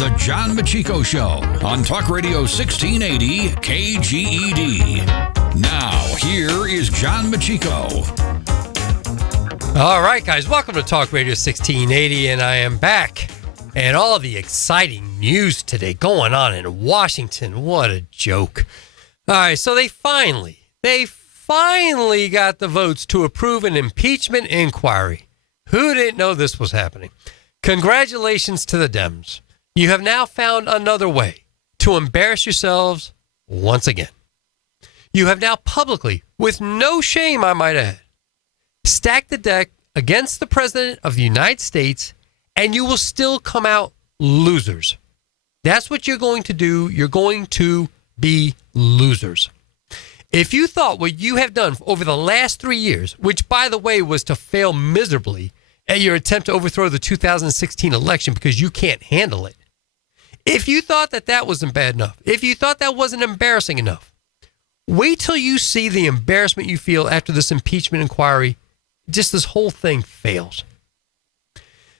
The John Meccico Show on Talk Radio 1680 KGED. Now, here is John Meccico. All right, guys, welcome to Talk Radio 1680, and I am back. And all the exciting news today going on in Washington. What a joke. All right, so they finally got the votes to approve an impeachment inquiry. Who didn't know this was happening? Congratulations to the Dems. You have now found another way to embarrass yourselves once again. You have now publicly, with no shame, I might add, stacked the deck against the President of the United States, and you will still come out losers. That's what you're going to do. You're going to be losers. If you thought what you have done over the last 3 years, which, by the way, was to fail miserably at your attempt to overthrow the 2016 election because you can't handle it, if you thought that that wasn't bad enough, if you thought that wasn't embarrassing enough, wait till you see the embarrassment you feel after this impeachment inquiry. Just this whole thing fails.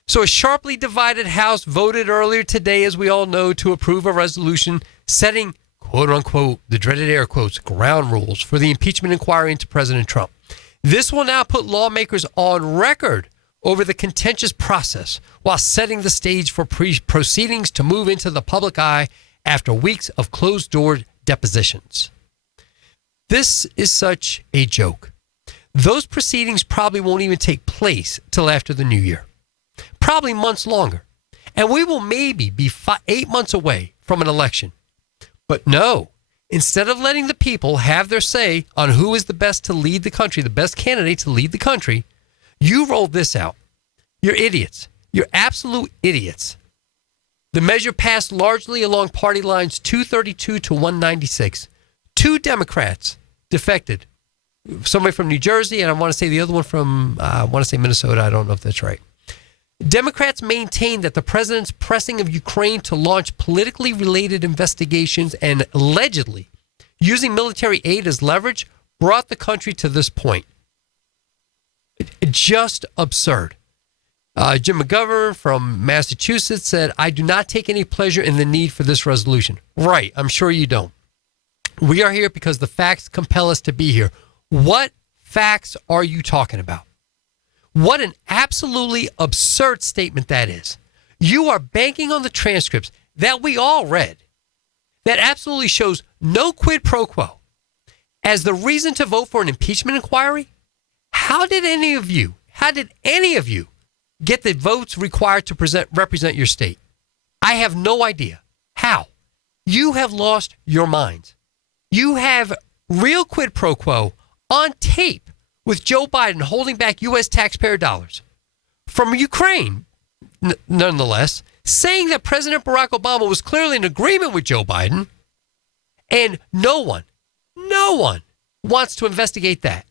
So a sharply divided House voted earlier today, as we all know, to approve a resolution setting, quote unquote, the dreaded air quotes, ground rules for the impeachment inquiry into President Trump. This will now put lawmakers on record over the contentious process while setting the stage for proceedings to move into the public eye after weeks of closed-door depositions. This is such a joke. Those proceedings probably won't even take place till after the new year. Probably months longer. And we will maybe be 8 months away from an election. But no, instead of letting the people have their say on who is the best to lead the country, the best candidate to lead the country, you rolled this out. You're idiots. You're absolute idiots. The measure passed largely along party lines 232 to 196. 2 Democrats defected. Somebody from New Jersey, and I want to say the other one from, Minnesota. I don't know if that's right. Democrats maintain that the president's pressing of Ukraine to launch politically related investigations and allegedly using military aid as leverage brought the country to this point. Just absurd. Jim McGovern from Massachusetts said, "I do not take any pleasure in the need for this resolution." Right, I'm sure you don't. We are here because the facts compel us to be here. What facts are you talking about? What an absolutely absurd statement that is. You are banking on the transcripts that we all read that absolutely shows no quid pro quo as the reason to vote for an impeachment inquiry. How did any of you get the votes required to represent your state? I have no idea. How? You have lost your minds. You have real quid pro quo on tape with Joe Biden holding back U.S. taxpayer dollars from Ukraine, nonetheless, saying that President Barack Obama was clearly in agreement with Joe Biden, and no one wants to investigate that.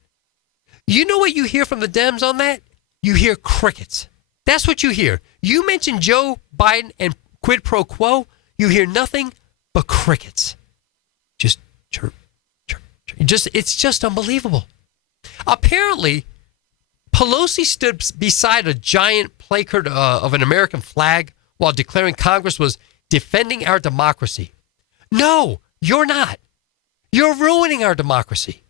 You know what you hear from the Dems on that? You hear crickets. That's what you hear. You mention Joe Biden and quid pro quo, you hear nothing but crickets. Just chirp, chirp, chirp. It's just unbelievable. Apparently, Pelosi stood beside a giant placard of an American flag while declaring Congress was defending our democracy. No, you're not. You're ruining our democracy.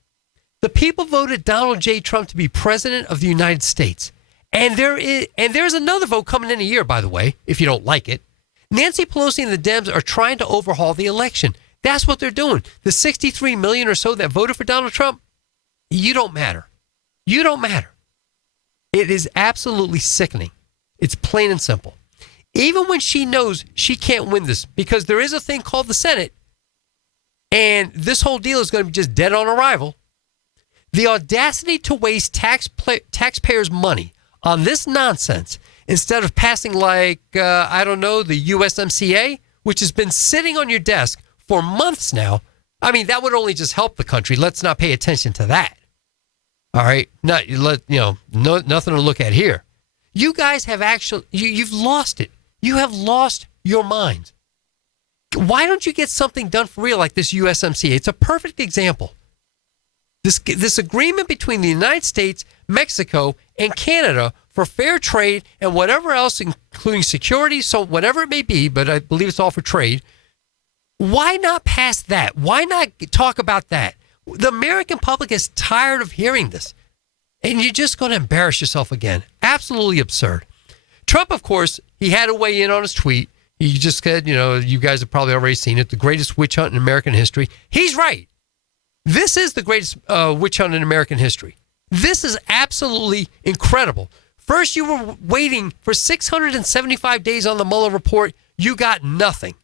The people voted Donald J. Trump to be president of the United States. And there's another vote coming in a year, by the way, if you don't like it. Nancy Pelosi and the Dems are trying to overhaul the election. That's what they're doing. The 63 million or so that voted for Donald Trump, you don't matter. You don't matter. It is absolutely sickening. It's plain and simple. Even when she knows she can't win this, because there is a thing called the Senate, and this whole deal is going to be just dead on arrival, the audacity to waste taxpayers' money on this nonsense instead of passing the USMCA, which has been sitting on your desk for months now. I mean, that would only just help the country. Let's not pay attention to that. All right, nothing to look at here. You guys have you've lost it. You have lost your minds. Why don't you get something done for real like this USMCA? It's a perfect example. This agreement between the United States, Mexico, and Canada for for fair trade and whatever else, including security, so whatever it may be, but I believe it's all for trade. Why not pass that? Why not talk about that? The American public is tired of hearing this. And you're just going to embarrass yourself again. Absolutely absurd. Trump, of course, he had to weigh in on his tweet. He just said, you guys have probably already seen it, the greatest witch hunt in American history. He's right. This is the greatest witch hunt in American history. This is absolutely incredible. First, you were waiting for 675 days on the Mueller report. You got nothing.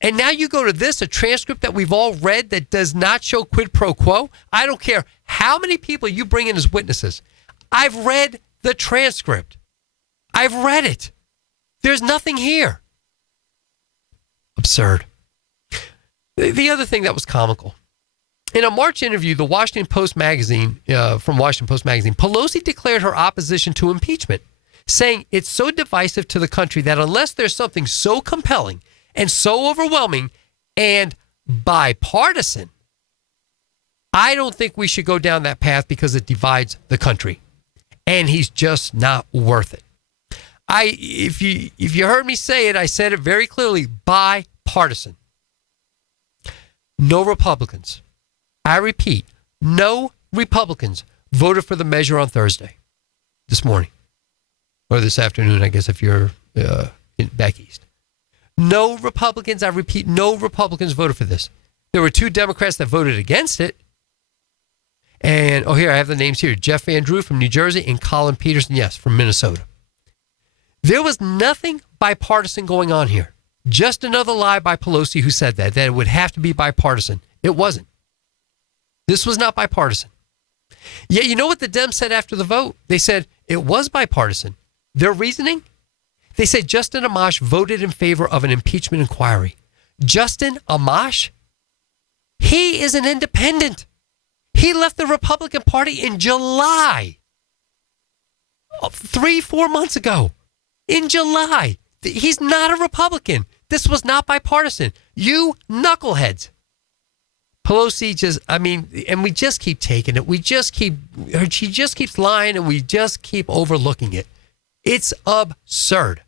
And now you go to this, a transcript that we've all read that does not show quid pro quo. I don't care how many people you bring in as witnesses. I've read the transcript. I've read it. There's nothing here. Absurd. The other thing that was comical. In a March interview, the Washington Post magazine, Pelosi declared her opposition to impeachment, saying it's so divisive to the country that unless there's something so compelling and so overwhelming and bipartisan, I don't think we should go down that path because it divides the country. And he's just not worth it. If you heard me say it, I said it very clearly, bipartisan. No Republicans. I repeat, no Republicans voted for the measure on Thursday, this morning, or this afternoon, I guess, if you're back east. No Republicans, I repeat, no Republicans voted for this. There were 2 Democrats that voted against it. And, here, I have the names here. Jeff Van Drew from New Jersey and Colin Peterson, yes, from Minnesota. There was nothing bipartisan going on here. Just another lie by Pelosi who said that it would have to be bipartisan. It wasn't. This was not bipartisan. Yet, you know what the Dems said after the vote? They said it was bipartisan. Their reasoning? They said Justin Amash voted in favor of an impeachment inquiry. Justin Amash? He is an independent. He left the Republican Party in July. 3-4 months ago. In July. He's not a Republican. This was not bipartisan. You knuckleheads. Pelosi and we just keep taking it. She just keeps lying and we just keep overlooking it. It's absurd.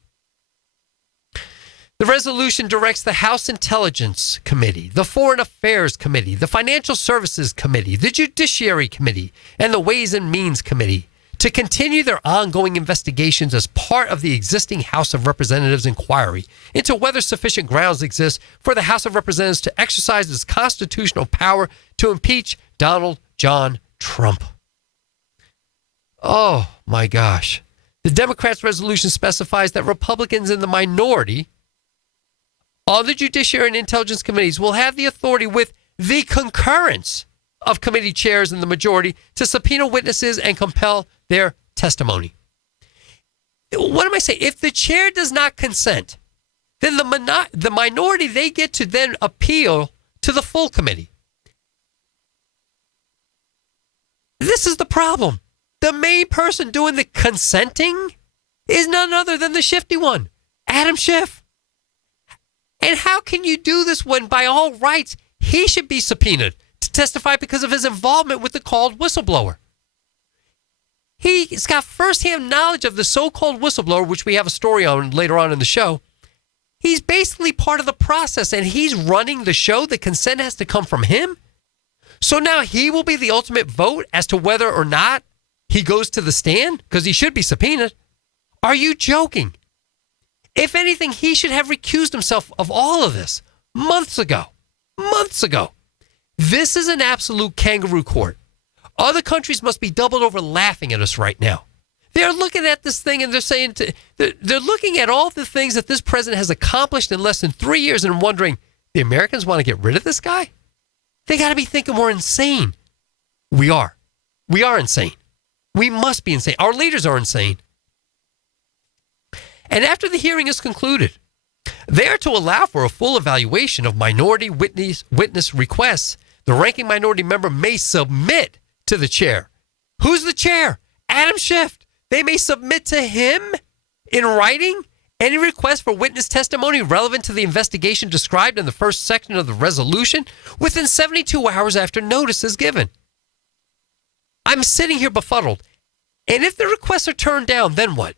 The resolution directs the House Intelligence Committee, the Foreign Affairs Committee, the Financial Services Committee, the Judiciary Committee, and the Ways and Means Committee to continue their ongoing investigations as part of the existing House of Representatives inquiry into whether sufficient grounds exist for the House of Representatives to exercise its constitutional power to impeach Donald John Trump. Oh, my gosh. The Democrats' resolution specifies that Republicans in the minority on the Judiciary and Intelligence Committees will have the authority, with the concurrence of committee chairs in the majority, to subpoena witnesses and compel their testimony. What am I saying? If the chair does not consent, then the minority, they get to then appeal to the full committee. This is the problem. The main person doing the consenting is none other than the shifty one, Adam Schiff. And how can you do this when, by all rights, he should be subpoenaed to testify because of his involvement with the called whistleblower? He's got firsthand knowledge of the so-called whistleblower, which we have a story on later on in the show. He's basically part of the process, and he's running the show. The consent has to come from him. So now he will be the ultimate vote as to whether or not he goes to the stand, because he should be subpoenaed. Are you joking? If anything, he should have recused himself of all of this months ago. Months ago. This is an absolute kangaroo court. Other countries must be doubled over laughing at us right now. They're looking at this thing and they're saying, they're looking at all the things that this president has accomplished in less than 3 years and wondering, the Americans want to get rid of this guy? They got to be thinking we're insane. We are. We are insane. We must be insane. Our leaders are insane. And after the hearing is concluded, they are to allow for a full evaluation of minority witness requests. The ranking minority member may submit to the chair. Who's the chair? Adam Schiff. They may submit to him in writing any request for witness testimony relevant to the investigation described in the first section of the resolution within 72 hours after notice is given. I'm sitting here befuddled. And if the requests are turned down, then what?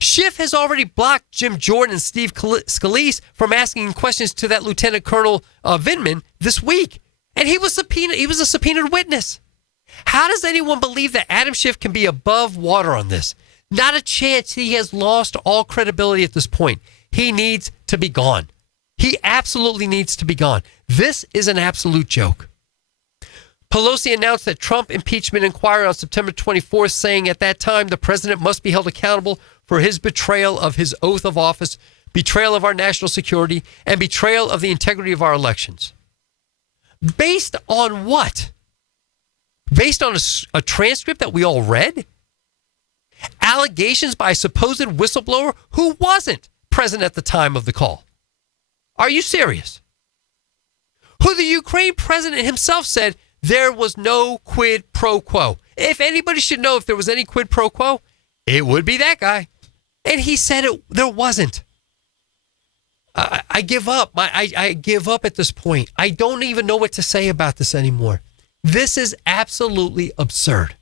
Schiff has already blocked Jim Jordan and Steve Scalise from asking questions to that Lieutenant Colonel Vindman this week. And he was a subpoenaed witness. How does anyone believe that Adam Schiff can be above water on this? Not a chance. He has lost all credibility at this point. He needs to be gone. He absolutely needs to be gone. This is an absolute joke. Pelosi announced that Trump impeachment inquiry on September 24th, saying at that time the president must be held accountable for his betrayal of his oath of office, betrayal of our national security, and betrayal of the integrity of our elections. Based on what? Based on a transcript that we all read? Allegations by a supposed whistleblower who wasn't present at the time of the call. Are you serious? Who the Ukraine president himself said there was no quid pro quo. If anybody should know if there was any quid pro quo, it would be that guy. And he said there wasn't. I give up. I give up at this point. I don't even know what to say about this anymore. This is absolutely absurd.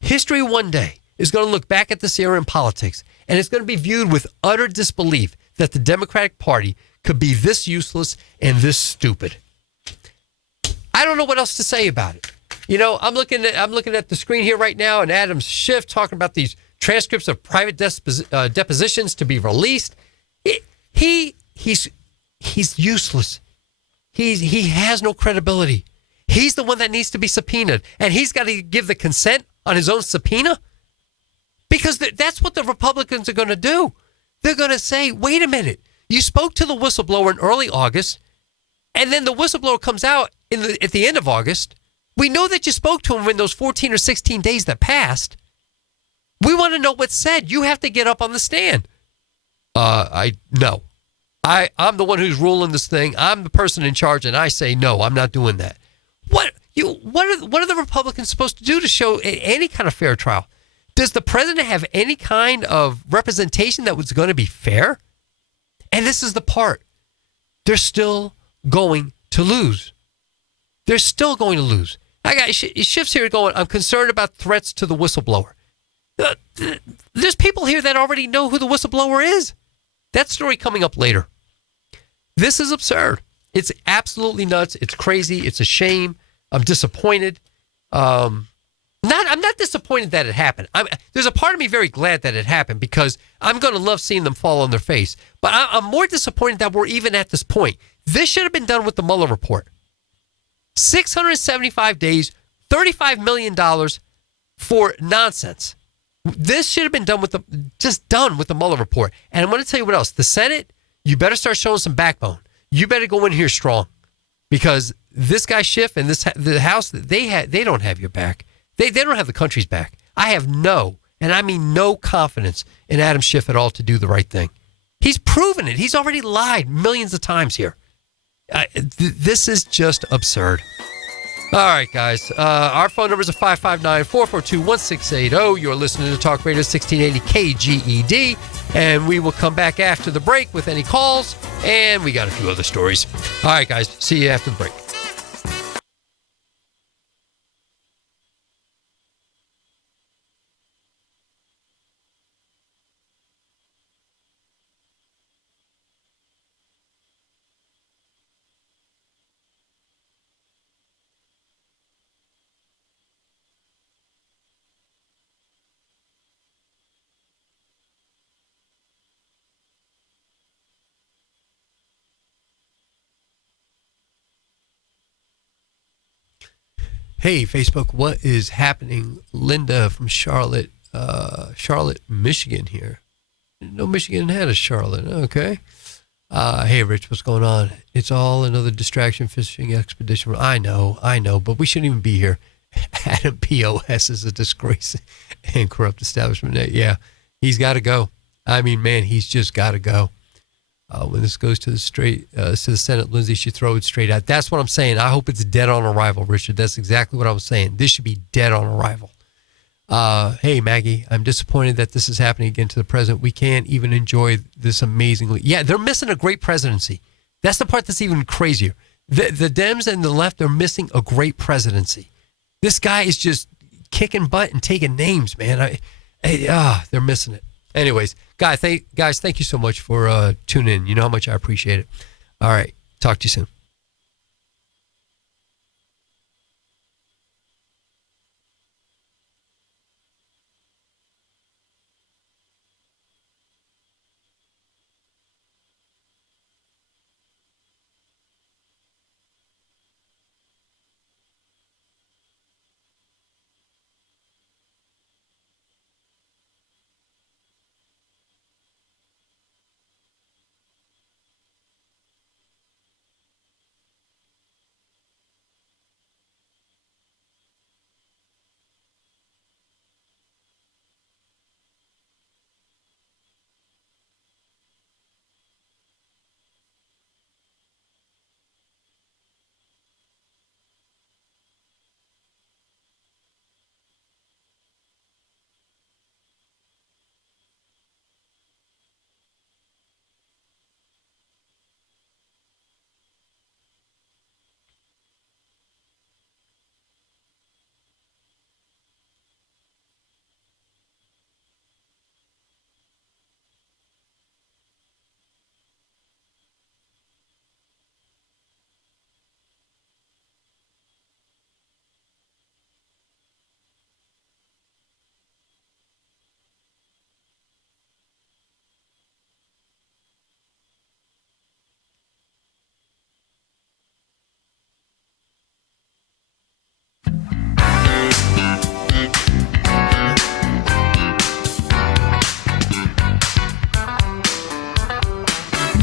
History one day is going to look back at this era in politics, and it's going to be viewed with utter disbelief that the Democratic Party could be this useless and this stupid. I don't know what else to say about it. You know, I'm looking at the screen here right now, and Adam Schiff talking about these transcripts of private depositions to be released. He's useless. He has no credibility. He's the one that needs to be subpoenaed, and he's got to give the consent on his own subpoena, because that's what the Republicans are going to do. They're going to say, wait a minute, you spoke to the whistleblower in early August, and then the whistleblower comes out at the end of August. We know that you spoke to him in those 14 or 16 days that passed. We want to know what's said. You have to get up on the stand. No. I'm the one who's ruling this thing. I'm the person in charge, and I say no, I'm not doing that. What are the Republicans supposed to do to show any kind of fair trial? Does the president have any kind of representation that was going to be fair? And this is the part. They're still going to lose. They're still going to lose. I got Schiff's here going, I'm concerned about threats to the whistleblower. There's people here that already know who the whistleblower is. That story coming up later. This is absurd. It's absolutely nuts. It's crazy. It's a shame. I'm disappointed. I'm not disappointed that it happened. There's a part of me very glad that it happened, because I'm going to love seeing them fall on their face. But I'm more disappointed that we're even at this point. This should have been done with the Mueller report. 675 days, $35 million for nonsense. This should have been done with the Mueller report. And I'm going to tell you what else. The Senate, you better start showing some backbone. You better go in here strong, because this guy Schiff and the House, they don't have your back. They don't have the country's back. I have no confidence in Adam Schiff at all to do the right thing. He's proven it. He's already lied millions of times here. This is just absurd. All right, guys. Our phone numbers are 559-442-1680. You're listening to Talk Radio 1680 KGED. And we will come back after the break with any calls. And we got a few other stories. All right, guys. See you after the break. Hey, Facebook, what is happening? Linda from Charlotte, Michigan here. Didn't know Michigan had a Charlotte. Okay. Hey, Rich, what's going on? It's all another distraction fishing expedition. I know, but we shouldn't even be here. Adam POS is a disgrace and corrupt establishment. Yeah, he's got to go. I mean, man, he's just got to go. When this goes to the Senate, Lindsay should throw it straight out. That's what I'm saying. I hope it's dead on arrival, Richard. That's exactly what I was saying. This should be dead on arrival. Hey, Maggie, I'm disappointed that this is happening again to the president. We can't even enjoy this amazingly. Yeah, they're missing a great presidency. That's the part that's even crazier. The Dems and the left are missing a great presidency. This guy is just kicking butt and taking names, man. They're missing it. Anyways, guys, thank you so much for tuning in. You know how much I appreciate it. All right. Talk to you soon.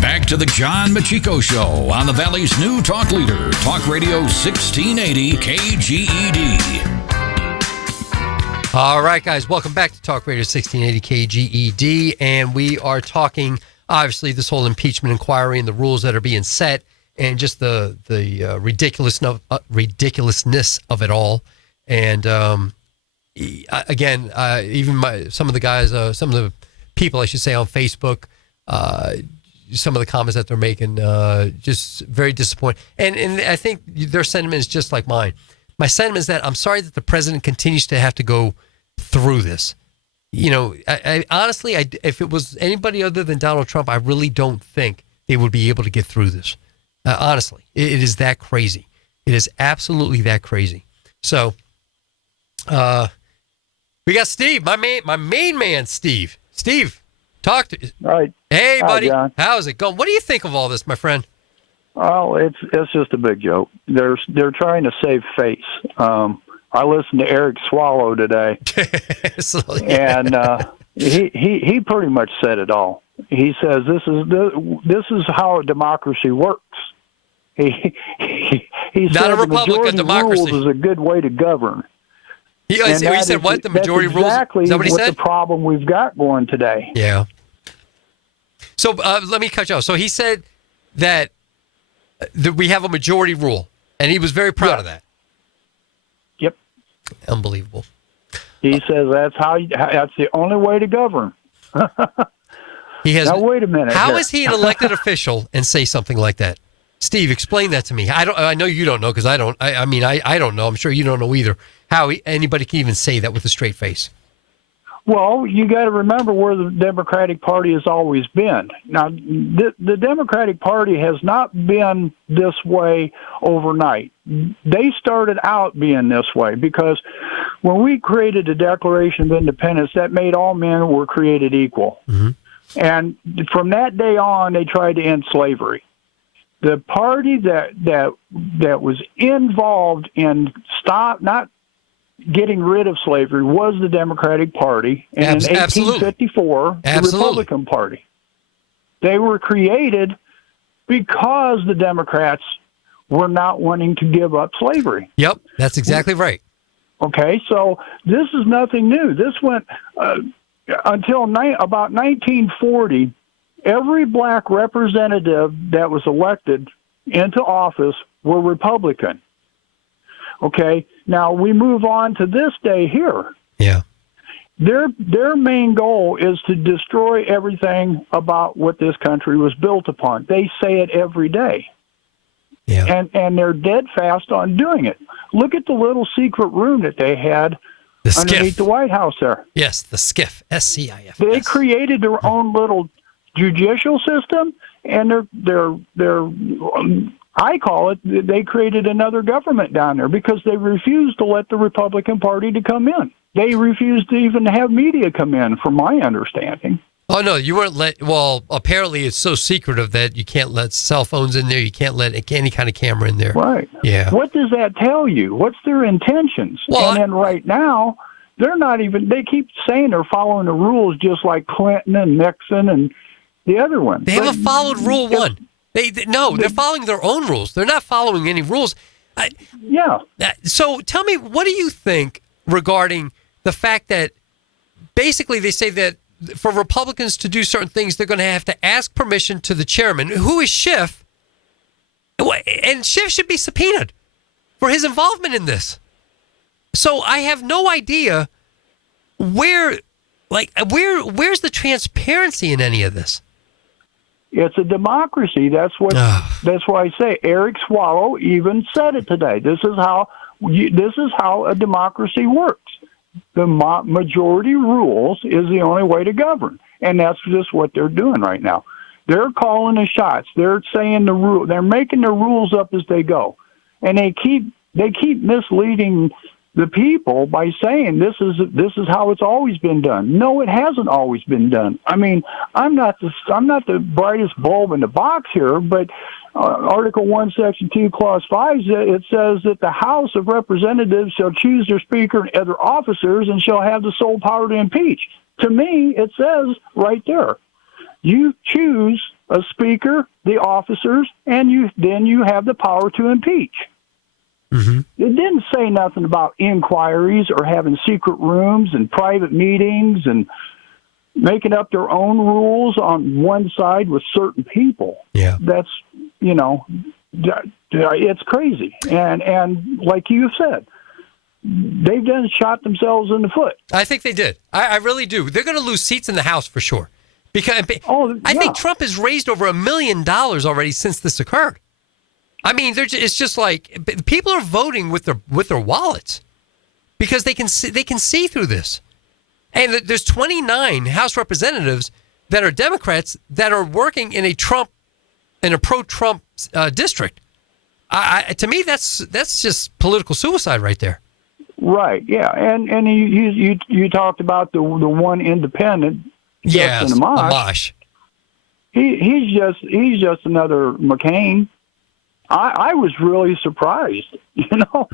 Back to the John Meccico Show on the Valley's new talk leader, Talk Radio 1680 KGED. All right, guys, welcome back to Talk Radio 1680 KGED, and we are talking, obviously, this whole impeachment inquiry and the rules that are being set, and just the ridiculousness of it all. And again, even some of the guys, some of the people, I should say, on Facebook, some of the comments that they're making, just very disappointing. And I think their sentiment is just like mine. My sentiment is that I'm sorry that the president continues to have to go through this. You know, I honestly, if it was anybody other than Donald Trump, I really don't think they would be able to get through this. Honestly, it is that crazy. It is absolutely that crazy. So, we got Steve, my main man, Steve. Steve, talk to. All right. Hey, buddy. Hi, John. How's it going? What do you think of all this, my friend? Oh, it's just a big joke. They're trying to save face. I listened to Eric Swallow today, and he pretty much said it all. He says this is how a democracy works. He Not said a Republican the majority democracy. rules is a good way to govern. He said what? The majority rules? Exactly Is that what he said? the problem we've got going today. Yeah. So let me cut you off. So he said that we have a majority rule, and he was very proud of that. Yep. Unbelievable. He says that's the only way to govern. He has. Now wait a minute. How here. is he an elected official and say something like that? Steve, explain that to me. I know you don't know because I don't. I mean, I don't know. I'm sure you don't know either. How anybody can even say that with a straight face. Well, you got to remember where the Democratic Party has always been. Now, the Democratic Party has not been this way overnight. They started out being this way because when we created the Declaration of Independence, that made all men were created equal. Mm-hmm. And from that day on, they tried to end slavery. The party that was involved in not getting rid of slavery was the Democratic Party, and in 1854, the Republican Party. They were created because the Democrats were not wanting to give up slavery. Yep, that's exactly right. Okay, so this is nothing new. This went until about 1940. Every black representative that was elected into office were Republican. Okay, now we move on to this day here. Yeah. Their main goal is to destroy everything about what this country was built upon. They say it every day. Yeah. And they're dead fast on doing it. Look at the little secret room that they had The underneath SCIF. the White House there. Yes, the SCIF. SCIF. They yes. created their own little judicial system, and they're I call it, they created another government down there because they refused to let the Republican Party to come in. They refused to even have media come in, from my understanding. Oh, no, you weren't well, apparently it's so secretive that you can't let cell phones in there. You can't let any kind of camera in there. Right. Yeah. What does that tell you? What's their intentions? Well, and then right now, they're not even, they keep saying they're following the rules just like Clinton and Nixon and the other one. They haven't followed Rule 1. They're following their own rules. They're not following any rules. Yeah. So tell me, what do you think regarding the fact that basically they say that for Republicans to do certain things, they're going to have to ask permission to the chairman, who is Schiff, and Schiff should be subpoenaed for his involvement in this. So I have no idea where's the transparency in any of this? It's a democracy. That's why I say Eric Swallow even said it today. This is how a democracy works. The majority rules is the only way to govern, and that's just what they're doing right now. They're calling the shots. They're saying the rule. They're making the rules up as they go, and they keep misleading the people by saying this is how it's always been done. No, it hasn't always been done. I mean, I'm not the brightest bulb in the box here, but Article 1, Section 2, Clause 5, it says that the House of Representatives shall choose their speaker and other officers and shall have the sole power to impeach. To me, it says right there, you choose a speaker, the officers, and then you have the power to impeach. Mm-hmm. It didn't say nothing about inquiries or having secret rooms and private meetings and making up their own rules on one side with certain people. Yeah. That's, it's crazy. And like you said, they've done shot themselves in the foot. I think they did. I really do. They're going to lose seats in the House for sure. Because I think Trump has raised over $1 million already since this occurred. I mean, it's just like people are voting with their wallets because they can see through this. And there's 29 House representatives that are Democrats that are working in a pro-Trump district. To me, that's just political suicide right there. Right. Yeah. And you talked about the one independent. Yes, Amash. He's just another McCain. I was really surprised,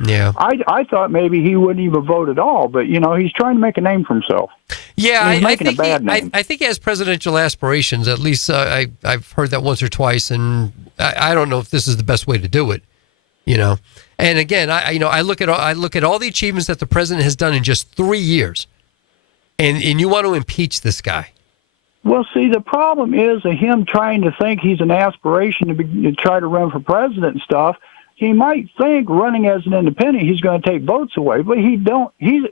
Yeah. I thought maybe he wouldn't even vote at all, but he's trying to make a name for himself. Yeah, he's making a bad name. I think he has presidential aspirations. At least I've heard that once or twice, and I don't know if this is the best way to do it. And again, I look at all the achievements that the president has done in just 3 years, and you want to impeach this guy. Well, see, the problem is him trying to think he's an aspiration to try to run for president and stuff. He might think running as an independent he's going to take votes away, but he don't. He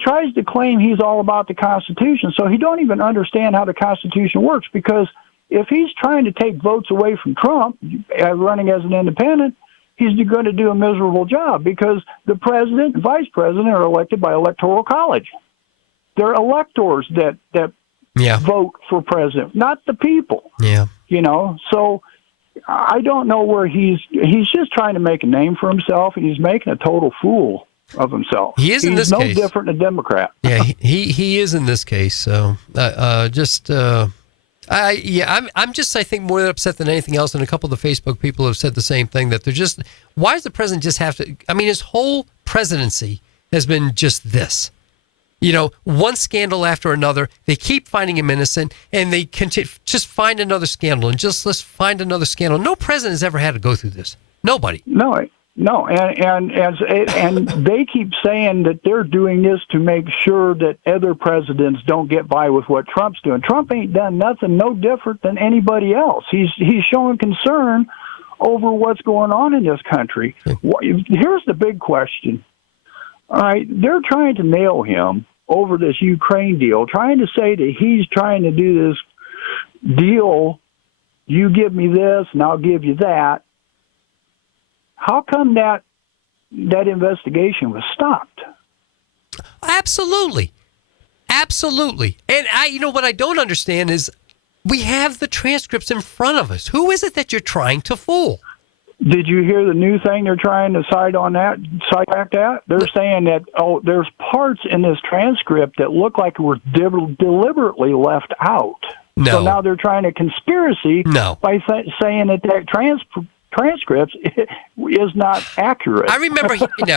tries to claim he's all about the Constitution, so he don't even understand how the Constitution works. Because if he's trying to take votes away from Trump running as an independent, he's going to do a miserable job because the president and vice president are elected by electoral college. They're electors that vote for president, not the people. Yeah. So I don't know where he's just trying to make a name for himself, and he's making a total fool of himself. He is in this case. He's no different than a Democrat. Yeah, he is in this case. So I'm I think more upset than anything else. And a couple of the Facebook people have said the same thing, that they're just, why does the president just have to? I mean, his whole presidency has been just this. One scandal after another. They keep finding him innocent, and they just find another scandal, and let's find another scandal. No president has ever had to go through this. Nobody. No, and they keep saying that they're doing this to make sure that other presidents don't get by with what Trump's doing. Trump ain't done nothing no different than anybody else. He's showing concern over what's going on in this country. Here's the big question. All right, they're trying to nail him over this Ukraine deal, trying to say that he's trying to do this deal, you give me this and I'll give you that. How come that investigation was stopped? Absolutely. Absolutely. And what I don't understand is we have the transcripts in front of us. Who is it that you're trying to fool? Did you hear the new thing they're trying to sidetrack that? They're saying that, there's parts in this transcript that look like were deliberately left out. No. So now they're trying to conspiracy by saying that transcript is not accurate. I remember,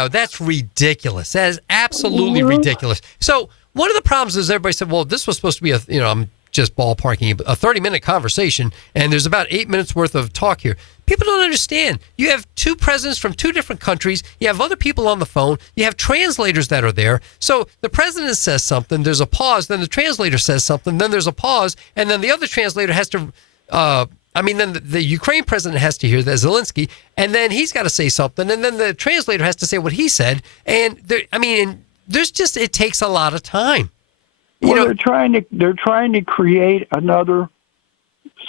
that's ridiculous. That is absolutely ridiculous. So one of the problems is everybody said, well, this was supposed to be I'm just ballparking, a 30-minute conversation, and there's about 8 minutes worth of talk here. People don't understand. You have two presidents from two different countries. You have other people on the phone. You have translators that are there. So the president says something, there's a pause, then the translator says something, then there's a pause, and then the other translator has to, then the Ukraine president has to hear that, Zelensky, and then he's got to say something, and then the translator has to say what he said. And it takes a lot of time. Well, they're trying to create another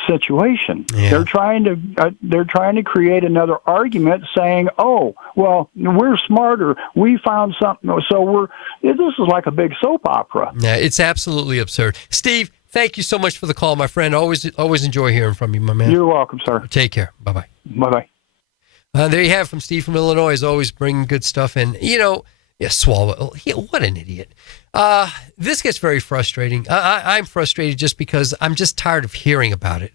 situation. Yeah. They're trying to create another argument, saying, "Oh, well, we're smarter. We found something." So this is like a big soap opera. Yeah, it's absolutely absurd. Steve, thank you so much for the call, my friend. Always enjoy hearing from you, my man. You're welcome, sir. Take care. Bye bye. Bye bye. There you have it from Steve from Illinois. Is always bringing good stuff in. Swallow. What an idiot. This gets very frustrating. I'm frustrated just because I'm just tired of hearing about it.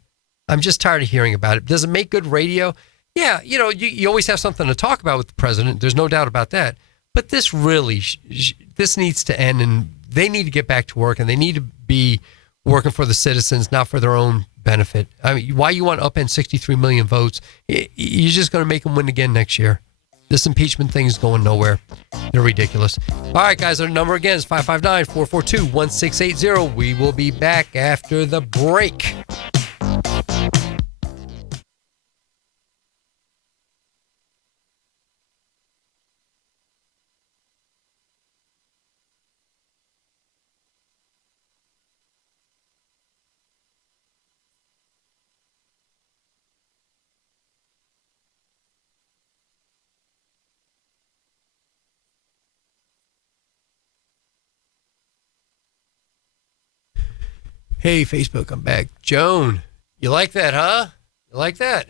Does it make good radio? Yeah, you always have something to talk about with the president. There's no doubt about that. But this really, this needs to end, and they need to get back to work, and they need to be working for the citizens, not for their own benefit. I mean, why you want to upend 63 million votes? You're just going to make them win again next year. This impeachment thing is going nowhere. They're ridiculous. All right, guys, our number again is 559-442-1680. We will be back after the break. Hey, Facebook, I'm back. Joan, you like that, huh? You like that?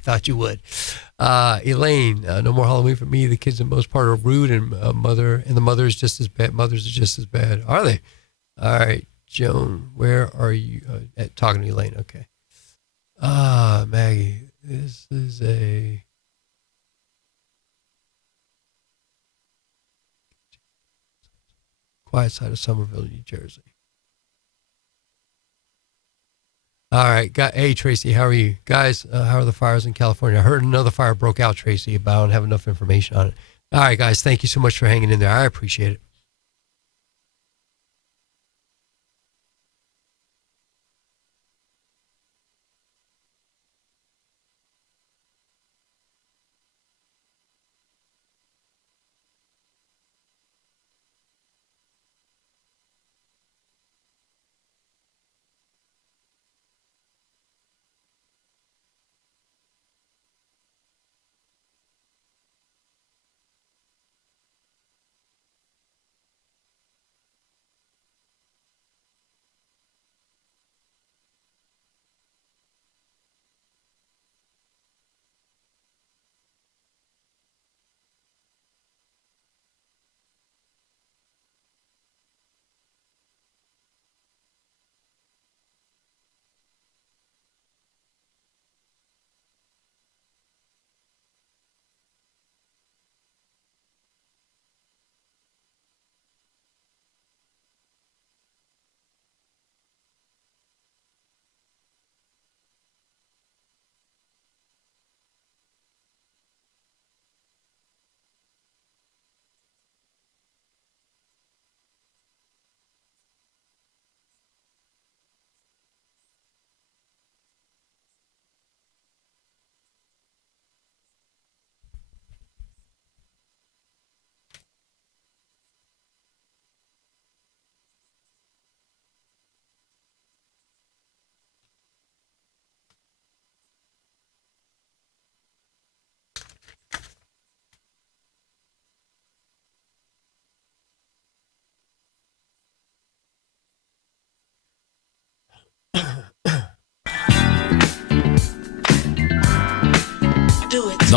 Thought you would. Elaine, no more Halloween for me. The kids, in most part, are rude, and the mother is just as bad. Mothers are just as bad. Are they? All right, Joan, where are you? Talking to Elaine. Okay. Maggie, this is a quiet side of Somerville, New Jersey. All right. Hey, Tracy, how are you? Guys, how are the fires in California? I heard another fire broke out, Tracy, but I don't have enough information on it. All right, guys, thank you so much for hanging in there. I appreciate it.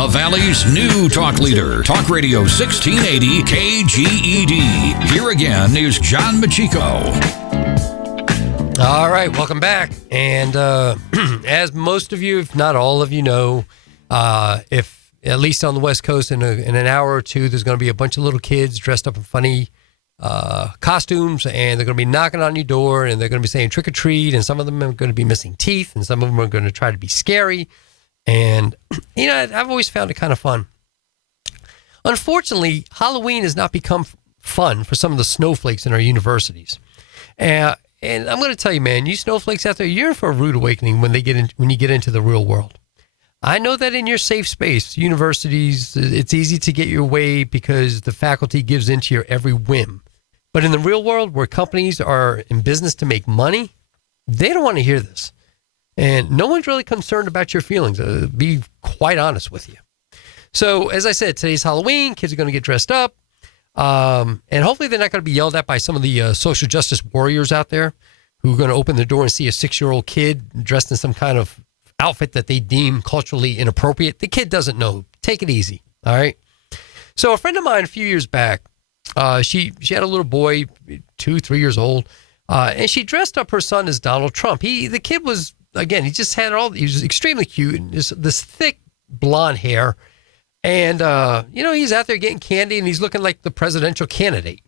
The Valley's new talk leader, Talk Radio 1680 KGED. Here again is John Meccico. All right, welcome back. And as most of you, if not all of you know, if at least on the West Coast in an hour or two, there's going to be a bunch of little kids dressed up in funny costumes, and they're going to be knocking on your door, and they're going to be saying trick or treat, and some of them are going to be missing teeth, and some of them are going to try to be scary. And, you know, I've always found it kind of fun. Unfortunately, Halloween has not become fun for some of the snowflakes in our universities. And I'm going to tell you, man, you snowflakes out there, you're in for a rude awakening when you get into the real world. I know that in your safe space, universities, it's easy to get your way because the faculty gives into your every whim. But in the real world, where companies are in business to make money, they don't want to hear this. And no one's really concerned about your feelings, be quite honest with you. So, as I said, today's Halloween. Kids are going to get dressed up. And hopefully they're not going to be yelled at by some of the social justice warriors out there who are going to open the door and see a 6-year-old kid dressed in some kind of outfit that they deem culturally inappropriate. The kid doesn't know. Take it easy. All right. So a friend of mine a few years back, she had a little boy, 2-3 years old, and she dressed up her son as Donald Trump. The kid was, again, he was extremely cute, and this thick blonde hair. And, he's out there getting candy, and he's looking like the presidential candidate.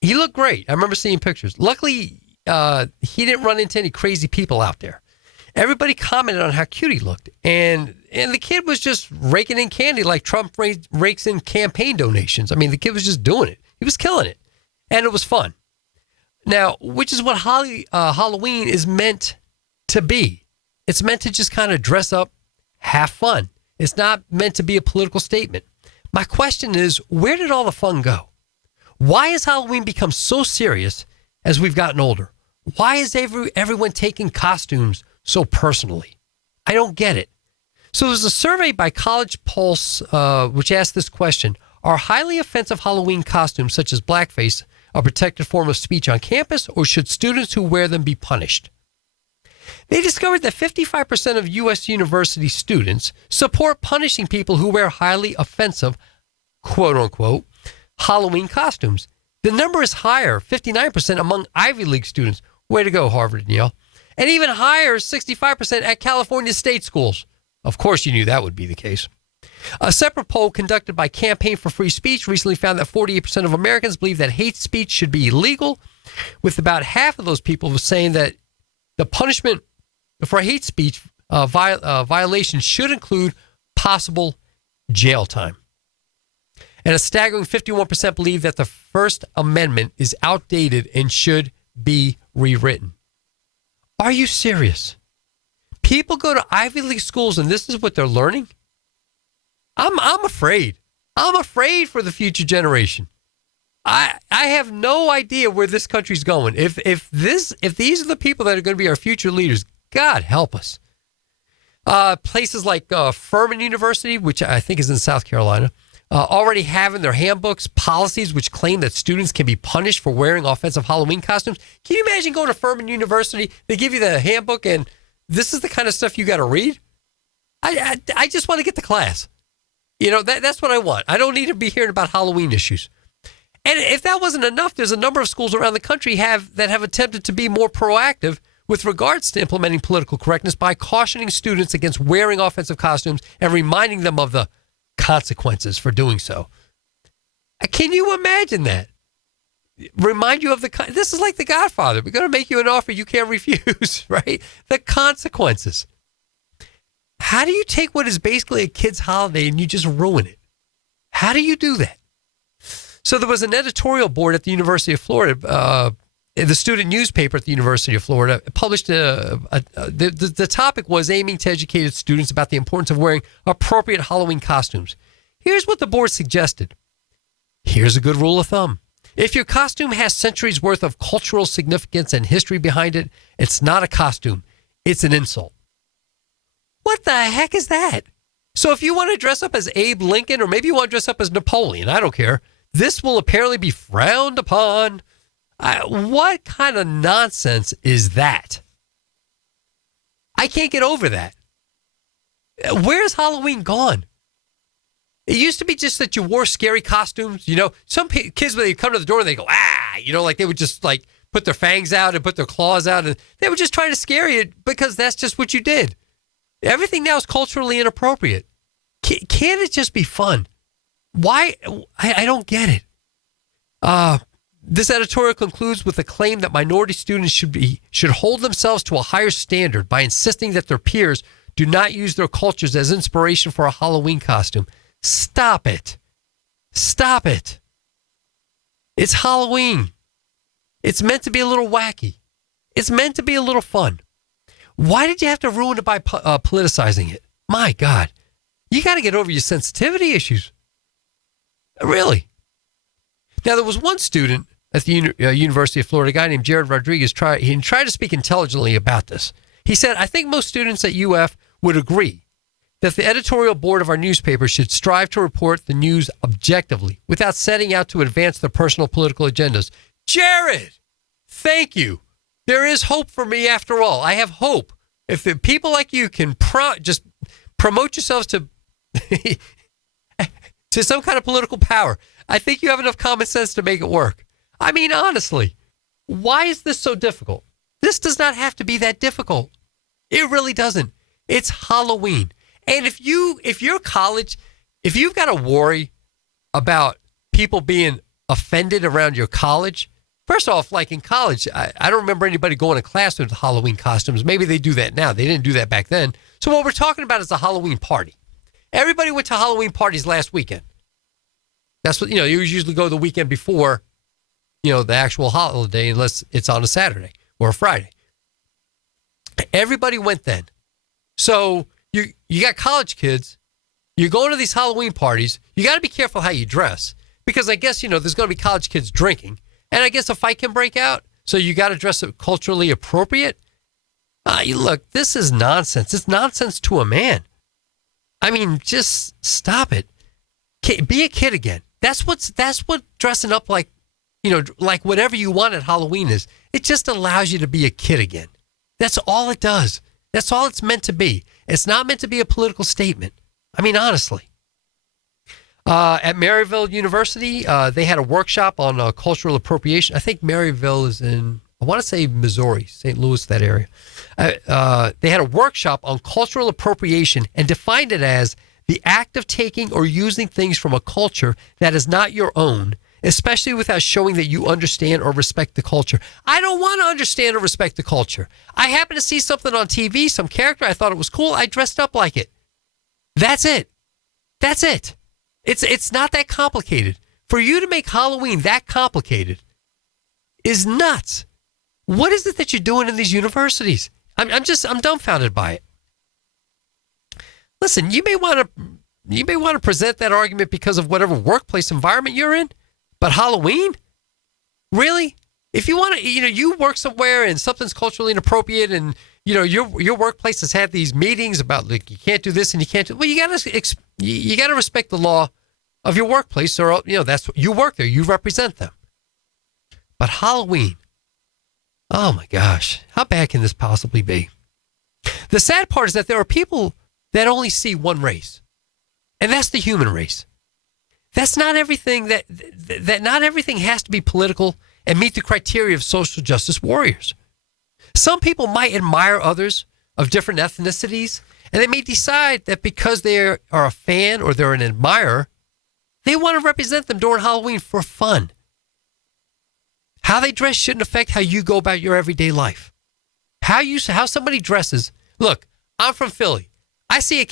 He looked great. I remember seeing pictures. Luckily, he didn't run into any crazy people out there. Everybody commented on how cute he looked. And the kid was just raking in candy like Trump rakes in campaign donations. I mean, the kid was just doing it. He was killing it. And it was fun. Now, which is what Halloween is meant to be. It's meant to just kind of dress up, have fun. It's not meant to be a political statement. My question is, where did all the fun go? Why has Halloween become so serious as we've gotten older? Why is everyone taking costumes so personally? I don't get it. So there's a survey by College Pulse which asked this question: are highly offensive Halloween costumes such as blackface a protected form of speech on campus, or should students who wear them be punished? They discovered that 55% of U.S. university students support punishing people who wear highly offensive, quote-unquote, Halloween costumes. The number is higher, 59%, among Ivy League students. Way to go, Harvard and Yale. And even higher, 65%, at California state schools. Of course you knew that would be the case. A separate poll conducted by Campaign for Free Speech recently found that 48% of Americans believe that hate speech should be illegal, with about half of those people saying that the punishment for hate speech violation should include possible jail time. And a staggering 51% believe that the First Amendment is outdated and should be rewritten. Are you serious? People go to Ivy League schools and this is what they're learning? I'm afraid. I'm afraid for the future generation. I have no idea where this country's going. If these are the people that are going to be our future leaders, God help us. Places like Furman University, which I think is in South Carolina, already have in their handbooks policies which claim that students can be punished for wearing offensive Halloween costumes. Can you imagine going to Furman University? They give you the handbook and this is the kind of stuff you got to read? I just want to get to class. You know, that's what I want. I don't need to be hearing about Halloween issues. And if that wasn't enough, there's a number of schools around the country that have attempted to be more proactive with regards to implementing political correctness by cautioning students against wearing offensive costumes and reminding them of the consequences for doing so. Can you imagine that? Remind you of this is like The Godfather. We're going to make you an offer you can't refuse, right? The consequences. How do you take what is basically a kid's holiday and you just ruin it? How do you do that? So there was an editorial board at the University of Florida, the student newspaper at the University of Florida, published the topic was aiming to educate students about the importance of wearing appropriate Halloween costumes. Here's what the board suggested. Here's a good rule of thumb. If your costume has centuries worth of cultural significance and history behind it, it's not a costume. It's an insult. What the heck is that? So if you want to dress up as Abe Lincoln, or maybe you want to dress up as Napoleon, I don't care. This will apparently be frowned upon. What kind of nonsense is that? I can't get over that. Where's Halloween gone? It used to be just that you wore scary costumes. You know, some kids, when they come to the door, they go, ah, you know, like they would just like put their fangs out and put their claws out. And they were just trying to scare you because that's just what you did. Everything now is culturally inappropriate. Can't it just be fun? Why? I don't get it. This editorial concludes with a claim that minority students should hold themselves to a higher standard by insisting that their peers do not use their cultures as inspiration for a Halloween costume. Stop it. Stop it. It's Halloween. It's meant to be a little wacky. It's meant to be a little fun. Why did you have to ruin it by politicizing it? My God. You got to get over your sensitivity issues. Really. Now, there was one student at the University of Florida, a guy named Jared Rodriguez, tried to speak intelligently about this. He said, I think most students at UF would agree that the editorial board of our newspaper should strive to report the news objectively without setting out to advance their personal political agendas. Jared, thank you. There is hope for me after all. I have hope. If people like you can just promote yourselves to to some kind of political power, I think you have enough common sense to make it work. I mean, honestly, why is this so difficult? This does not have to be that difficult. It really doesn't. It's Halloween. And if you're college, if you've got to worry about people being offended around your college, first off, like in college, I don't remember anybody going to class with Halloween costumes. Maybe they do that now. They didn't do that back then. So what we're talking about is a Halloween party. Everybody went to Halloween parties last weekend. That's what, you usually go the weekend before, the actual holiday, unless it's on a Saturday or a Friday. Everybody went then. So you got college kids, you're going to these Halloween parties. You got to be careful how you dress because I guess, there's going to be college kids drinking. And I guess a fight can break out. So you got to dress it culturally appropriate. Look, this is nonsense. It's nonsense to a man. I mean, just stop it. Be a kid again. That's what dressing up like, like whatever you want at Halloween is. It just allows you to be a kid again. That's all it does. That's all it's meant to be. It's not meant to be a political statement. I mean, honestly. At Maryville University, they had a workshop on cultural appropriation. I think Maryville is in, I want to say Missouri, St. Louis, that area. They had a workshop on cultural appropriation and defined it as the act of taking or using things from a culture that is not your own, especially without showing that you understand or respect the culture. I don't want to understand or respect the culture. I happened to see something on TV, some character, I thought it was cool. I dressed up like it. That's it. That's it. It's not that complicated. For you to make Halloween that complicated is nuts. What is it that you're doing in these universities? I'm dumbfounded by it. Listen, you may want to present that argument because of whatever workplace environment you're in, but Halloween? Really? If you want to, you work somewhere and something's culturally inappropriate and, your workplace has had these meetings about like you can't do this and you can't do, well, you got to respect the law of your workplace or, that's you work there, you represent them. But Halloween, oh my gosh, how bad can this possibly be? The sad part is that there are people that only see one race, and that's the human race. That's not everything that not everything has to be political and meet the criteria of social justice warriors. Some people might admire others of different ethnicities, and they may decide that because they are a fan or they're an admirer, they want to represent them during Halloween for fun. How they dress shouldn't affect how you go about your everyday life. How somebody dresses. Look, I'm from Philly. I see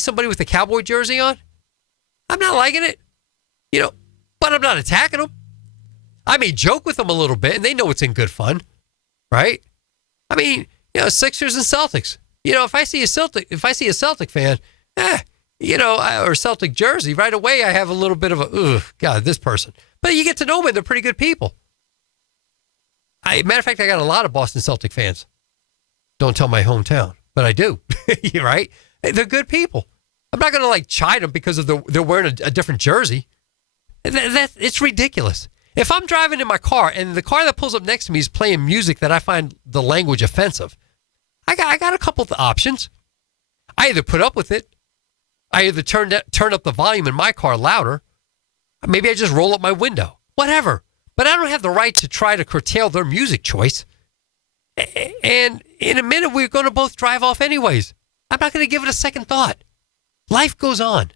somebody with a cowboy jersey on. I'm not liking it, but I'm not attacking them. I may joke with them a little bit, and they know it's in good fun, right? I mean, Sixers and Celtics. If I see a Celtic fan, or Celtic jersey, right away I have a little bit of God, this person. But you get to know them, and they're pretty good people. Matter of fact, I got a lot of Boston Celtic fans. Don't tell my hometown, but I do. Right? They're good people. I'm not going to chide them because of they're wearing a different jersey. It's ridiculous. If I'm driving in my car and the car that pulls up next to me is playing music that I find the language offensive, I got a couple of options. I either put up with it, I either turn up the volume in my car louder, maybe I just roll up my window, whatever. But I don't have the right to try to curtail their music choice. And in a minute, we're going to both drive off anyways. I'm not going to give it a second thought. Life goes on.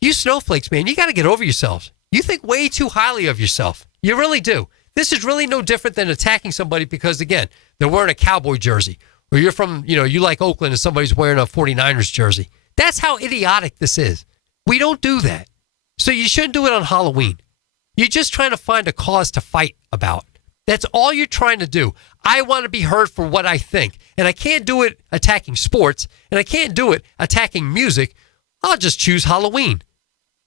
You snowflakes, man, you got to get over yourselves. You think way too highly of yourself. You really do. This is really no different than attacking somebody because, again, they're wearing a Cowboy jersey. Or you're from, you like Oakland and somebody's wearing a 49ers jersey. That's how idiotic this is. We don't do that. So you shouldn't do it on Halloween. You're just trying to find a cause to fight about. That's all you're trying to do. I want to be heard for what I think. And I can't do it attacking sports. And I can't do it attacking music. I'll just choose Halloween.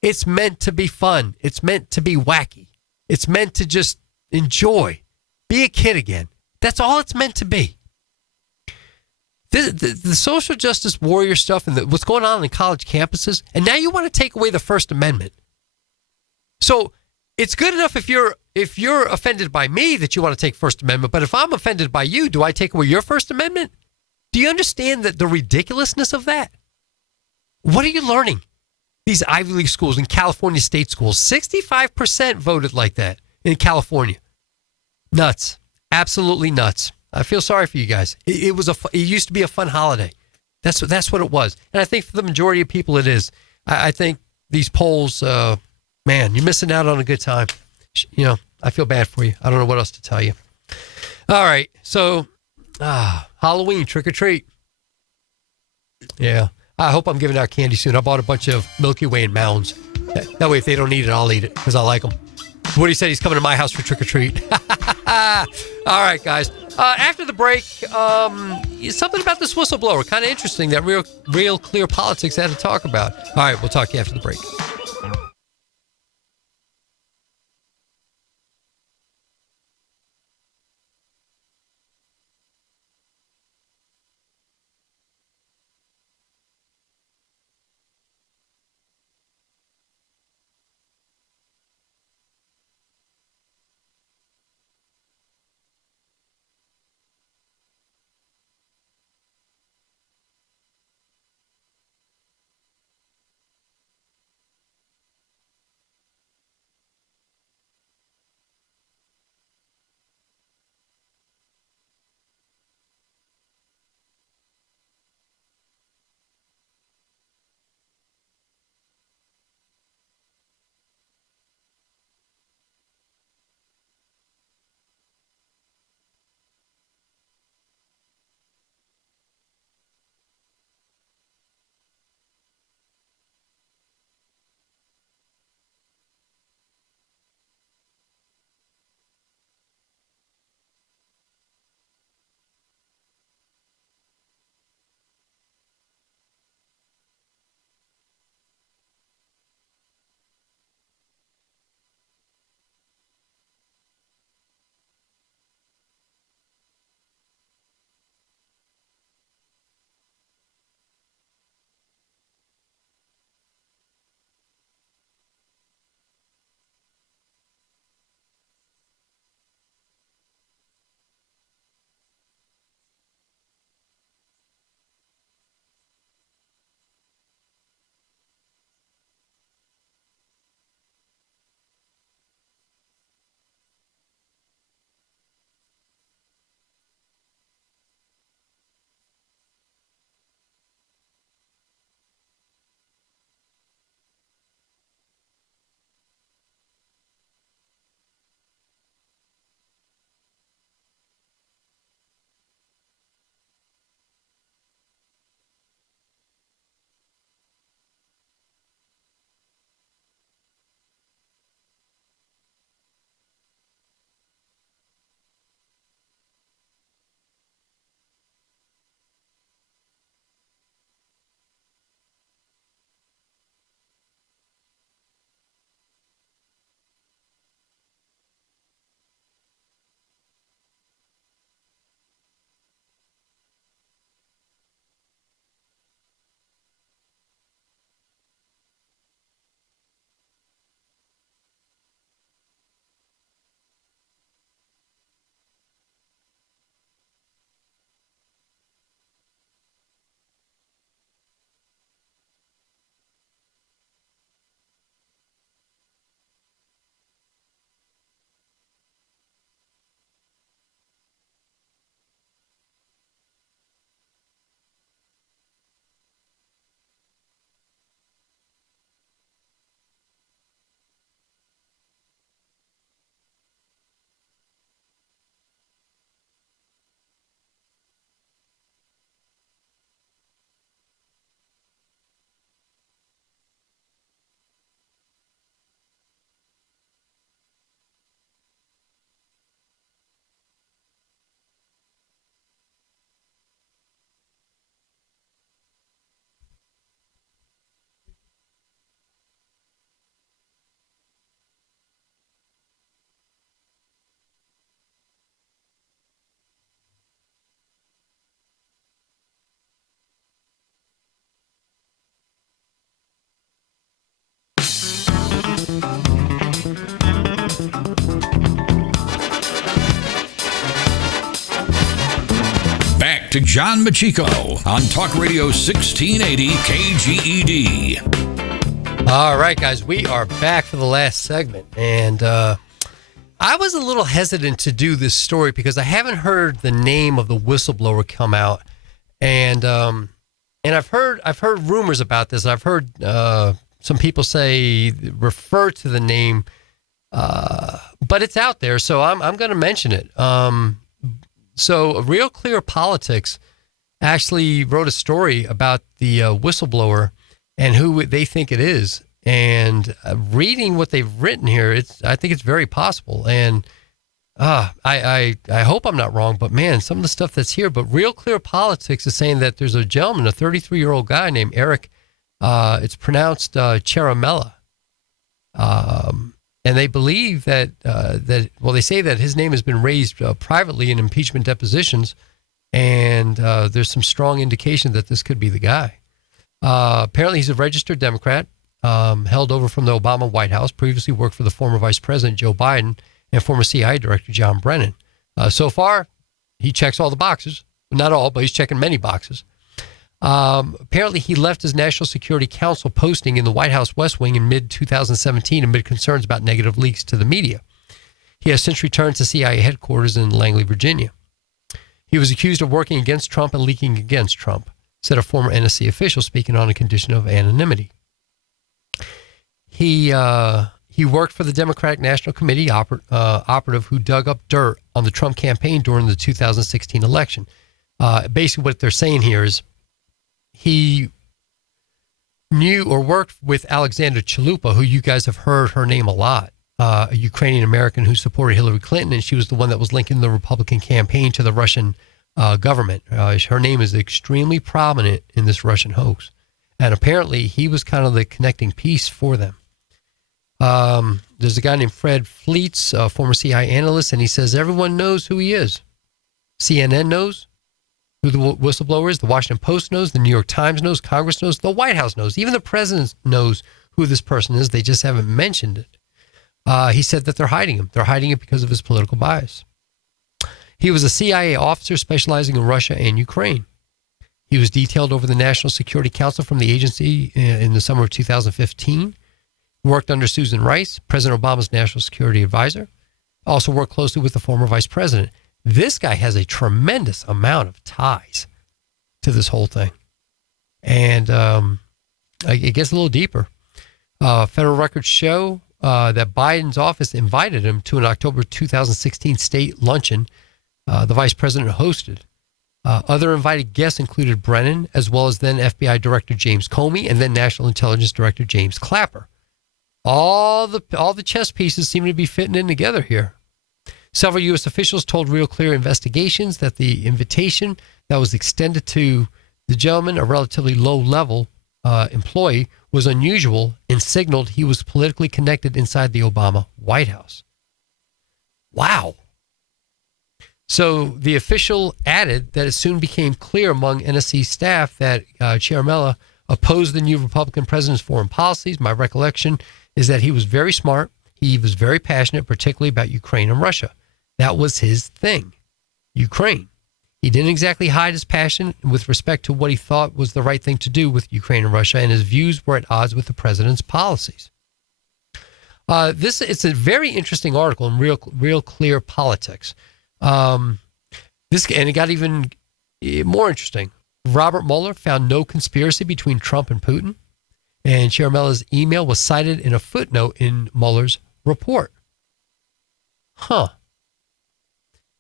It's meant to be fun. It's meant to be wacky. It's meant to just enjoy. Be a kid again. That's all it's meant to be. The social justice warrior stuff and what's going on in college campuses, and now you want to take away the First Amendment. So it's good enough if you're offended by me that you want to take First Amendment, but if I'm offended by you, do I take away your First Amendment? Do you understand the ridiculousness of that? What are you learning? These Ivy League schools and California state schools, 65% voted like that in California. Nuts. Absolutely nuts. I feel sorry for you guys. It used to be a fun holiday. That's what it was. And I think for the majority of people it is. I think these polls, man, you're missing out on a good time. I feel bad for you. I don't know what else to tell you. All right. So, Halloween, trick or treat. Yeah. I hope I'm giving out candy soon. I bought a bunch of Milky Way and Mounds. That way, if they don't eat it, I'll eat it because I like them. Woody said he's coming to my house for trick or treat. All right, guys. After the break, something about this whistleblower. Kind of interesting that Real Clear Politics had to talk about. All right, we'll talk to you after the break. to John Meccico on Talk Radio 1680 KGED. All right, guys, we are back for the last segment. And I was a little hesitant to do this story because I haven't heard the name of the whistleblower come out. And I've heard rumors about this. I've heard some people refer to the name, but it's out there, so I'm going to mention it. So Real Clear Politics actually wrote a story about the whistleblower and who they think it is. And reading what they've written here, I think it's very possible. And I hope I'm not wrong, but man, some of the stuff that's here. But Real Clear Politics is saying that there's a gentleman, a 33-year-old guy named Eric. It's pronounced Cheramella. And they believe that they say that his name has been raised privately in impeachment depositions, and there's some strong indication that this could be the guy. Apparently, he's a registered Democrat, held over from the Obama White House, previously worked for the former Vice President Joe Biden and former CIA Director John Brennan. So far, he checks all the boxes. Not all, but he's checking many boxes. Apparently, he left his National Security Council posting in the White House West Wing in mid-2017 amid concerns about negative leaks to the media. He has since returned to CIA headquarters in Langley, Virginia. He was accused of working against Trump and leaking against Trump, said a former NSC official speaking on a condition of anonymity. He worked for the Democratic National Committee operative who dug up dirt on the Trump campaign during the 2016 election. Basically, what they're saying here is he knew or worked with Alexandra Chalupa, who you guys have heard her name a lot, a Ukrainian American who supported Hillary Clinton, and she was the one that was linking the Republican campaign to the Russian government. Her name is extremely prominent in this Russian hoax, and apparently he was kind of the connecting piece for them. There's a guy named Fred Fleets, a former CIA analyst, and he says everyone knows who he is. CNN knows who the whistleblower is. The Washington Post knows. The New York Times knows. Congress knows. The White House knows. Even the president knows who this person is. They just haven't mentioned it. He said that they're hiding him. They're hiding it because of his political bias. He was a CIA officer specializing in Russia and Ukraine. He was detailed over the National Security Council from the agency in the summer of 2015. Worked under Susan Rice, President Obama's national security advisor. Also worked closely with the former vice president. This guy has a tremendous amount of ties to this whole thing. And it gets a little deeper. Federal records show that Biden's office invited him to an October 2016 state luncheon the vice president hosted. Other invited guests included Brennan, as well as then FBI Director James Comey and then National Intelligence Director James Clapper. All the chess pieces seem to be fitting in together here. Several U.S. officials told Real Clear Investigations that the invitation that was extended to the gentleman, a relatively low-level employee, was unusual and signaled he was politically connected inside the Obama White House. Wow. So the official added that it soon became clear among NSC staff that Ciaramella opposed the new Republican president's foreign policies. My recollection is that he was very smart. He was very passionate, particularly about Ukraine and Russia. That was his thing, Ukraine. He didn't exactly hide his passion with respect to what he thought was the right thing to do with Ukraine and Russia, and his views were at odds with the president's policies. It's a very interesting article in Real Clear Politics. And it got even more interesting. Robert Mueller found no conspiracy between Trump and Putin, and Ciaramella's email was cited in a footnote in Mueller's report.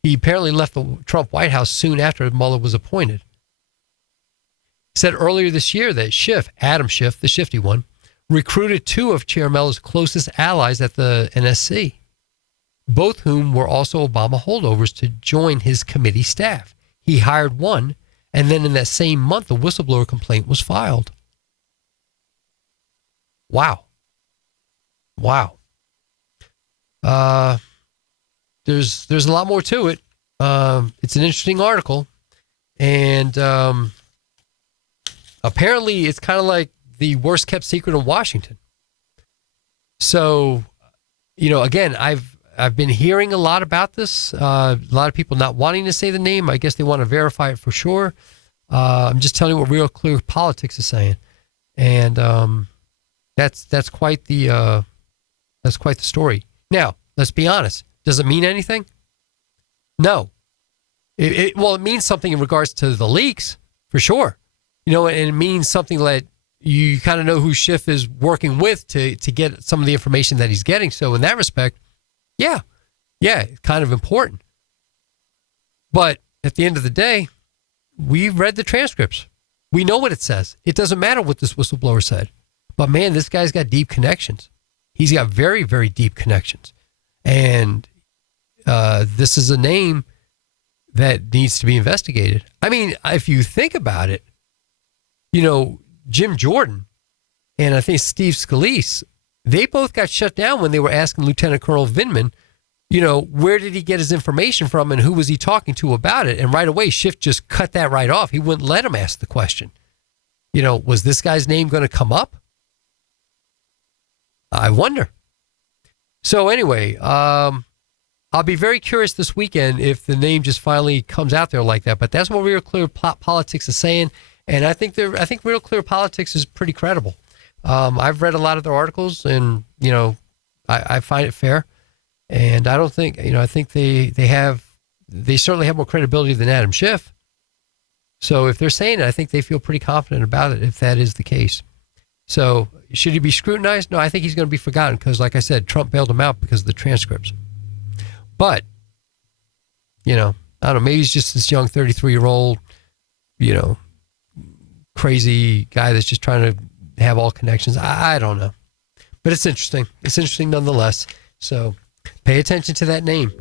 He apparently left the Trump White House soon after Mueller was appointed. He said earlier this year that Adam Schiff, the shifty one, recruited two of Ciaramella's closest allies at the NSC, both whom were also Obama holdovers, to join his committee staff. He hired one, and then in that same month, a whistleblower complaint was filed. Wow. There's a lot more to it. It's an interesting article, and apparently it's kind of like the worst kept secret in Washington. So, again, I've been hearing a lot about this. A lot of people not wanting to say the name. I guess they want to verify it for sure. I'm just telling you what Real Clear Politics is saying, and that's quite the story. Now, let's be honest. Does it mean anything? No. It means something in regards to the leaks, for sure. And it means something that you kind of know who Schiff is working with to get some of the information that he's getting. So in that respect, yeah, it's kind of important. But at the end of the day, we've read the transcripts. We know what it says. It doesn't matter what this whistleblower said. But man, this guy's got deep connections. He's got very, very deep connections. And this is a name that needs to be investigated. I mean, if you think about it, Jim Jordan and I think Steve Scalise, they both got shut down when they were asking Lieutenant Colonel Vindman, where did he get his information from and who was he talking to about it? And right away, Schiff just cut that right off. He wouldn't let him ask the question. Was this guy's name going to come up? I wonder. So anyway, I'll be very curious this weekend if the name just finally comes out there like that. But that's what Real Clear Politics is saying. And I think Real Clear Politics is pretty credible. I've read a lot of their articles, and I find it fair. And I don't think I think they certainly have more credibility than Adam Schiff. So if they're saying it, I think they feel pretty confident about it if that is the case. So should he be scrutinized? No, I think he's going to be forgotten because, like I said, Trump bailed him out because of the transcripts. But I don't know. Maybe he's just this young 33-year-old, crazy guy that's just trying to have all connections. I don't know. But it's interesting. It's interesting nonetheless. So pay attention to that name,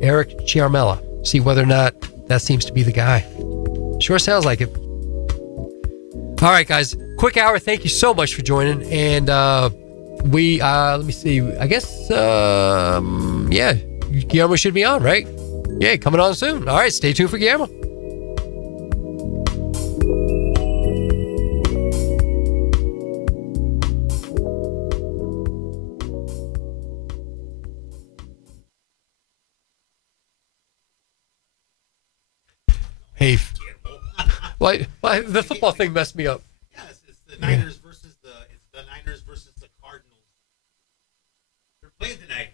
Eric Ciarmella. See whether or not that seems to be the guy. Sure sounds like it. All right, guys. Quick hour. Thank you so much for joining. And we, let me see. I guess, Guillermo should be on, right? Yeah, coming on soon. All right, stay tuned for Guillermo. Hey, why the football thing messed me up. Yes, it's the Niners versus the Niners versus the Cardinals. They're playing tonight.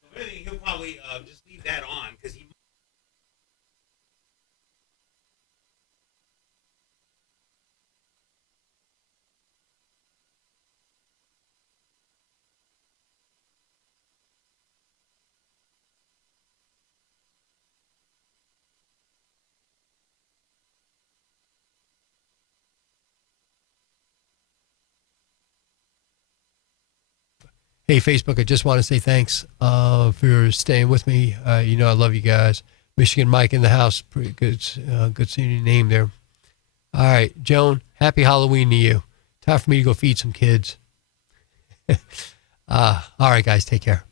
So I think he'll probably just leave that on because he. Hey, Facebook, I just want to say thanks for staying with me. I love you guys. Michigan Mike in the house. Pretty good. Good seeing your name there. All right, Joan, happy Halloween to you. Time for me to go feed some kids. All right, guys, take care.